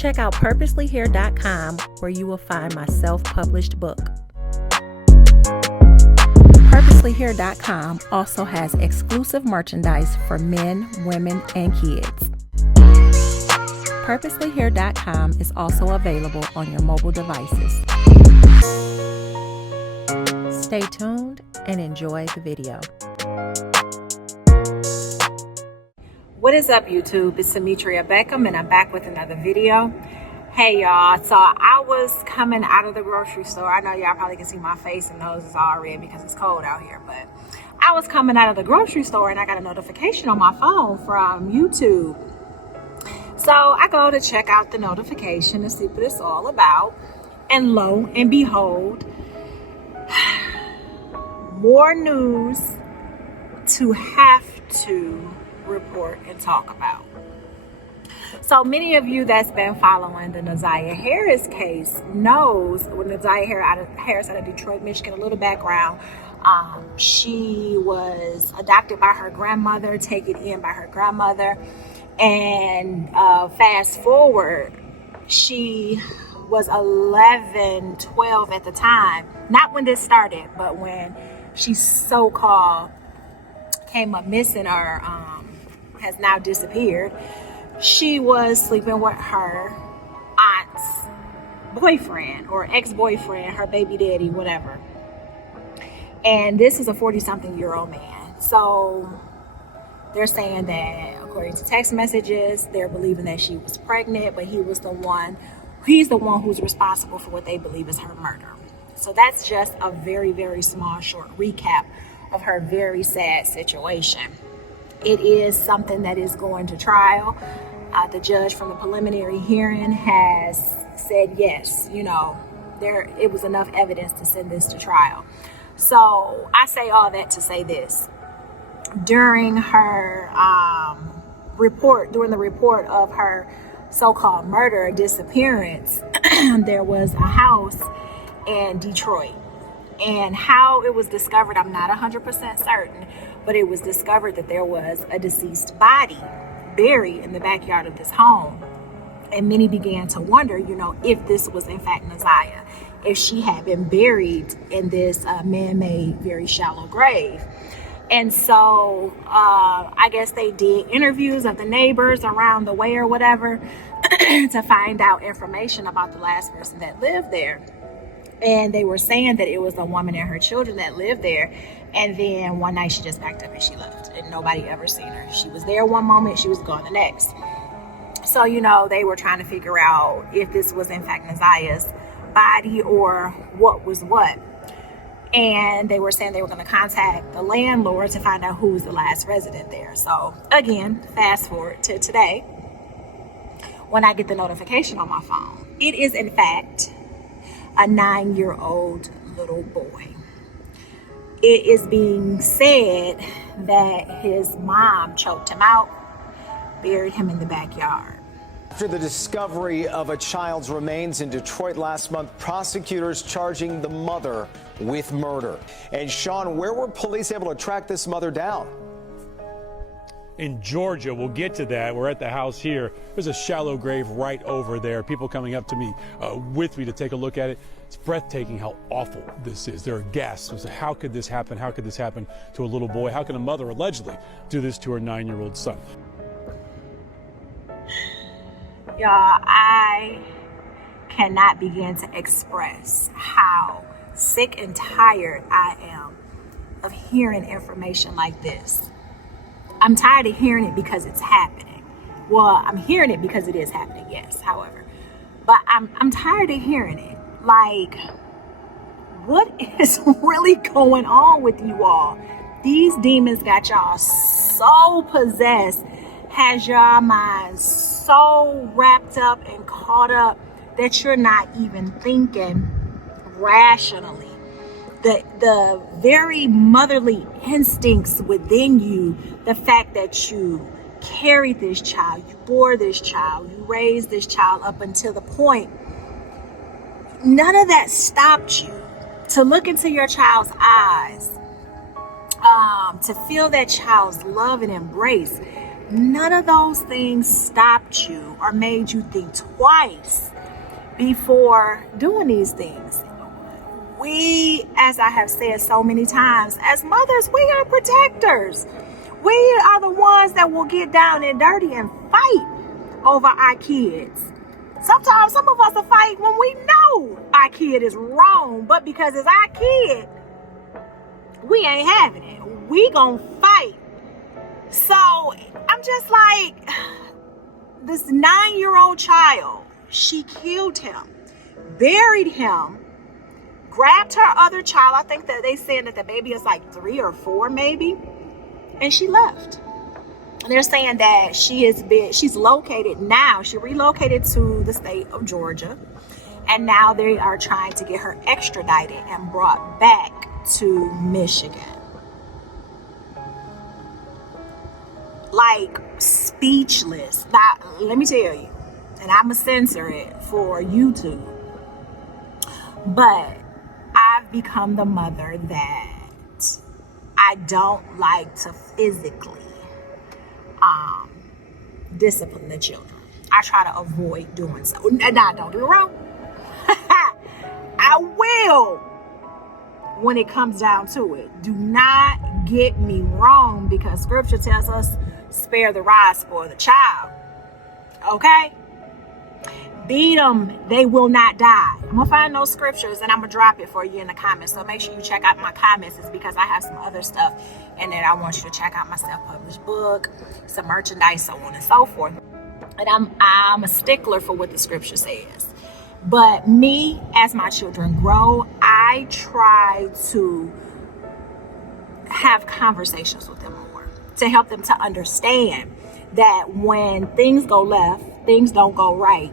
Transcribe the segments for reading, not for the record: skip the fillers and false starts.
Check out purposelyhere.com where you will find my self-published book. Purposelyhere.com also has exclusive merchandise for men, women, and kids. Purposelyhere.com is also available on your mobile devices. Stay tuned and enjoy the video. What is up, YouTube? It's Demetria Beckham, and I'm back with another video. Hey, y'all. So I was coming out of the grocery store. I know y'all probably can see my face and nose is all red because it's cold out here, but I was coming out of the grocery store and I got a notification on my phone from YouTube. So I go to check out the notification to see what it's all about, and lo and behold, more news to have to report and talk about. So many of you that's been following the Naziah Harris case knows when Naziah Harris out of Detroit, Michigan. A little background: she was adopted by her grandmother, taken in by her grandmother, and fast forward, she was 11, 12 at the time. Not when this started, but when she so-called came up missing or has now disappeared. She was sleeping with her aunt's boyfriend or ex-boyfriend, her baby daddy, whatever. And this is a 40-something-year-old man. So they're saying that, according to text messages, they're believing that she was pregnant, but he's the one who's responsible for what they believe is her murder. So that's just a very, very small, short recap of her very sad situation. It is something that is going to trial. The judge from the preliminary hearing has said yes, it was enough evidence to send this to trial. So I say all that to say this. During her during the report of her so-called murder or disappearance, there was a house in Detroit. And how it was discovered, I'm not 100% certain, but it was discovered that there was a deceased body buried in the backyard of this home. And many began to wonder, if this was in fact Naziah, if she had been buried in this man-made, very shallow grave. And so I guess they did interviews of the neighbors around the way or whatever to find out information about the last person that lived there. And they were saying that it was a woman and her children that lived there. And then one night she just packed up and she left. And nobody ever seen her. She was there one moment, she was gone the next. So, they were trying to figure out if this was in fact Naziah's body or what was what. And they were saying they were going to contact the landlord to find out who was the last resident there. So, again, fast forward to today, when I get the notification on my phone. It is, in fact, a 9-year-old little boy. It is being said that his mom choked him out, buried him in the backyard. After the discovery of a child's remains in Detroit last month, prosecutors charging the mother with murder. And Sean, where were police able to track this mother down? In Georgia. We'll get to that. We're at the house here. There's a shallow grave right over there. People coming up to me, with me to take a look at it. It's breathtaking how awful this is. There are gasps. How could this happen? How could this happen to a little boy? How can a mother allegedly do this to her 9-year-old son? Y'all, I cannot begin to express how sick and tired I am of hearing information like this. I'm tired of hearing it because it's happening. Well, I'm hearing it because it is happening, yes, however. But I'm tired of hearing it. Like, what is really going on with you all? These demons got y'all so possessed, has your minds so wrapped up and caught up that you're not even thinking rationally. The very motherly instincts within you, the fact that you carried this child, you bore this child, you raised this child up until the point, none of that stopped you to look into your child's eyes, to feel that child's love and embrace. none of those things stopped you or made you think twice before doing these things. We, as I have said so many times, as mothers, we are protectors. We are the ones that will get down and dirty and fight over our kids. Sometimes some of us will fight when we know our kid is wrong, but because it's our kid, we ain't having it. We gonna fight. So I'm just like, this 9-year-old child, she killed him, buried him, grabbed her other child. I think that they said that the baby is like 3 or 4 maybe, and she left. And they're saying that she's located now. She relocated to the state of Georgia, and now they are trying to get her extradited and brought back to Michigan. Like, speechless. Now, let me tell you, and I'm gonna censor it for YouTube, but I've become the mother that I don't like to physically discipline the children. I try to avoid doing so. Now, don't do it wrong. I will when it comes down to it. Do not get me wrong, because scripture tells us spare the rod, spoil the child. Okay? Beat them, they will not die. I'm going to find those scriptures and I'm going to drop it for you in the comments. So make sure you check out my comments. It's because I have some other stuff in there. I want you to check out my self-published book, some merchandise, so on and so forth. And I'm a stickler for what the scripture says. But me, as my children grow, I try to have conversations with them more, to help them to understand that when things go left, things don't go right,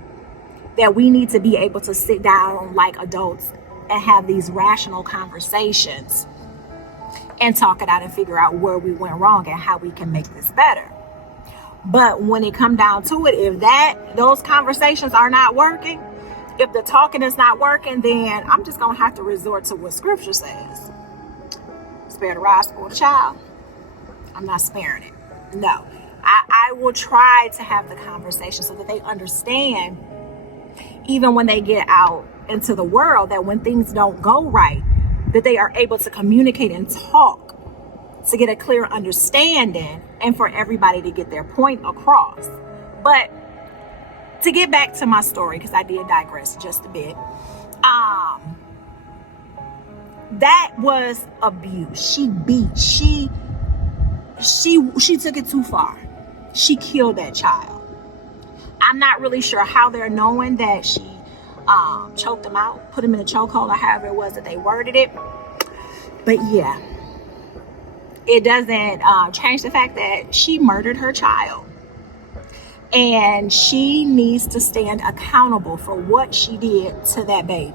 that we need to be able to sit down like adults and have these rational conversations and talk it out and figure out where we went wrong and how we can make this better. But when it comes down to it, if those conversations are not working, if the talking is not working, then I'm just going to have to resort to what scripture says. Spare the rod, spoil the child. I'm not sparing it. No. I will try to have the conversation so that they understand, even when they get out into the world, that when things don't go right, that they are able to communicate and talk to get a clear understanding and for everybody to get their point across. But to get back to my story, because I did digress just a bit, that was abuse. She beat, she took it too far. She killed that child. I'm not really sure how they're knowing that she choked him out, put him in a chokehold, or however it was that they worded it. But yeah, it doesn't change the fact that she murdered her child. And she needs to stand accountable for what she did to that baby.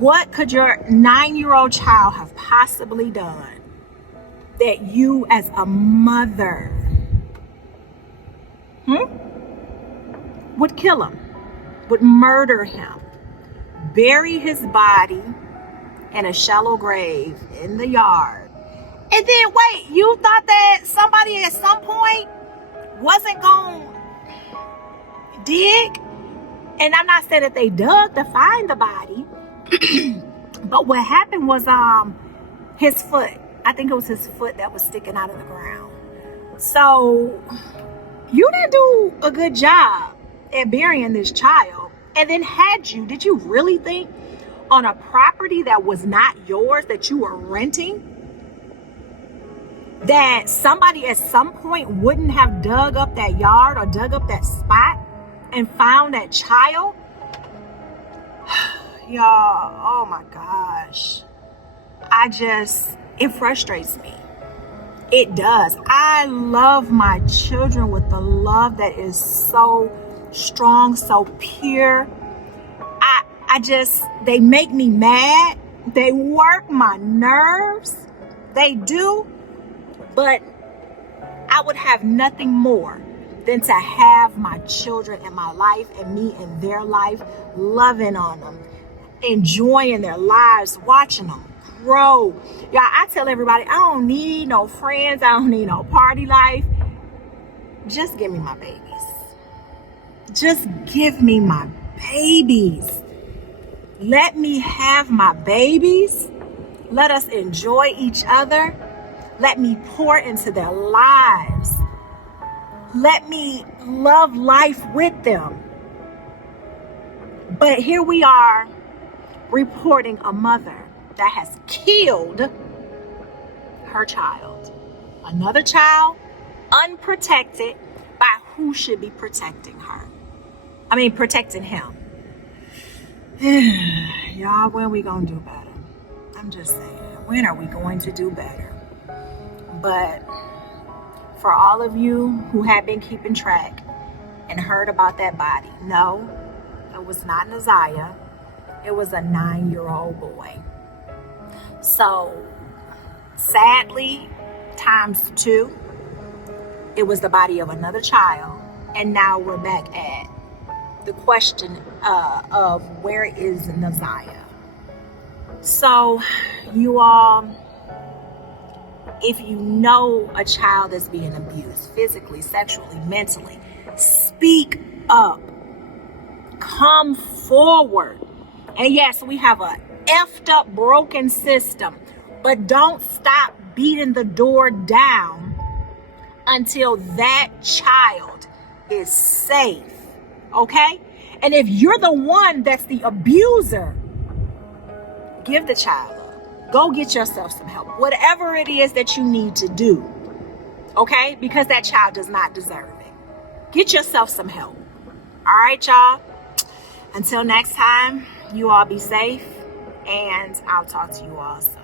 What could your 9-year-old child have possibly done that you as a mother would kill him, would murder him, bury his body in a shallow grave in the yard? And then wait, you thought that somebody at some point wasn't gonna dig? And I'm not saying that they dug to find the body, but what happened was his foot, I think it was his foot that was sticking out of the ground. So you didn't do a good job at burying this child. And then did you really think on a property that was not yours, that you were renting, that somebody at some point wouldn't have dug up that yard or dug up that spot and found that child? Y'all, oh my gosh. It frustrates me. It does. I love my children with the love that is so strong, so pure. They make me mad. They work my nerves. They do. But I would have nothing more than to have my children in my life and me in their life, loving on them, enjoying their lives, watching them grow. Y'all, I tell everybody, I don't need no friends. I don't need no party life. just give me my babies. Just give me my babies. Let me have my babies. Let us enjoy each other. Let me pour into their lives. Let me love life with them. But here we are reporting a mother that has killed her child. Another child, unprotected by who should be protecting her. Protecting him. Y'all, when we gonna do better? I'm just saying, when are we going to do better? But for all of you who have been keeping track and heard about that body, no, it was not Naziah. It was a 9-year-old boy. So, sadly, ×2, it was the body of another child. And now we're back at the question of where is Naziah? So, you all, if you know a child is being abused physically, sexually, mentally, speak up. Come forward. And yes, we have a effed up, broken system, but don't stop beating the door down until that child is safe. Okay? And if you're the one that's the abuser, give the child up. Go get yourself some help. Whatever it is that you need to do. Okay? Because that child does not deserve it. Get yourself some help. All right, y'all? Until next time, you all be safe, and I'll talk to you all soon.